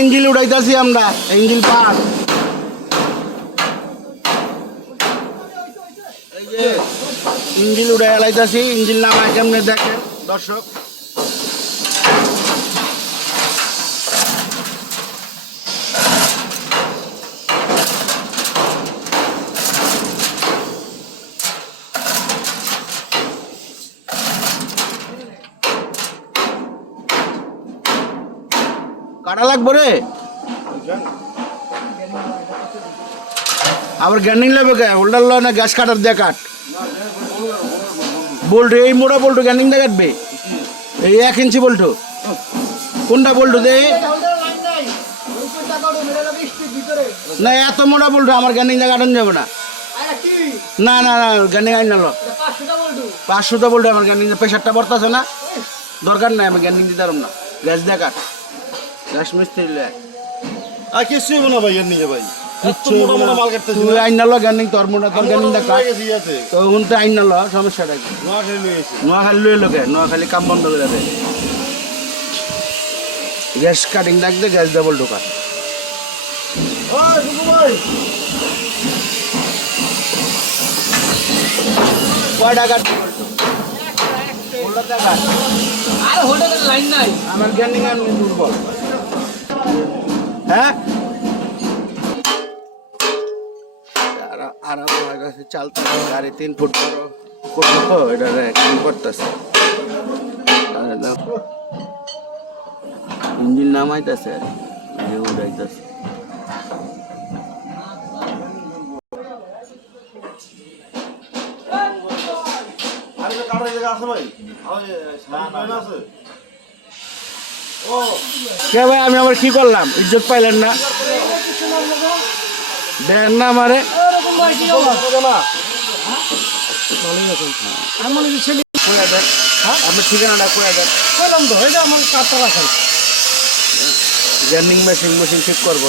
ইঞ্জিল উড়াইতেছি আমরা এই যে ইঞ্জিল উড়াই লাইতেছি ইঞ্জিল নামায় কেমনে দেখেন দর্শক? কাটা লাগবে রে? আবার গ্যান্ডিং লাগবে কে? হোল্ডার লয় না গ্যাস কাটার দিয়ে কাট? বল্টু, এই মোড়া বল্টু গ্যান্ডিং দিয়ে কাটবে? এই এক ইঞ্চি বল্টু। কোনটা বল্টু দে? না, এত মোড়া বল্টু, আমার গ্যান্ডিং দিয়ে কাটানো যাবে না। না না না, গ্যান্ডিং আইন নালো পাঁচশোটা বল্টু, আমার গ্যান্ডিং প্রেশারটা বর্তাছে না। দরকার নাই, আমি গ্যান্ডিং দিতে পারব না। গ্যাস দিয়ে কাট। গ্যাস মিস্ত্রি লয় আর কিছু না ভাই এর নিয়ে ভাই তুই আইন নালো গ্যান্ডিং তোর মোটা তোর দিয়ে কাট গেছি আছে তো আইন নালো সমস্যাটা কি নোয়াখালী লই লোকে নোয়াখালী কাম বন্ধ করে দেয় গ্যাস কাটিং ডাকতে গ্যাস ডাবল ঢোকা ওই সুকু ভাই কয়টা কাট আর হোটেলের লাইন নাই আমার গ্যান্ডিং আমি দুর্বল হ্যাঁ? আর আর আমার কাছে চালতে গাড়ি তিন ফুট বড়। করব তো এটা কাম করতেছে? ইঞ্জিন নামাইতেছে আর উড়াইতেছে। আরে কাটার জায়গা আছে ভাই? আছে। কে ভাই, আমি আবার কি করলাম? ইজ্জত পাইলেন না। দেন না আমারে। ঠিকানাটা কোয়া দেন। তো আমার মেশিন মেশিন ঠিক করব।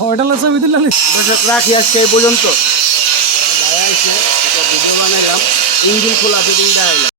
হোটেলের আছে দিলেন দর্শক রাখি আজকে এই পর্যন্ত। ভিডিও বানাইলাম। ইঞ্জিন খোলা দুদিন দেখাইলাম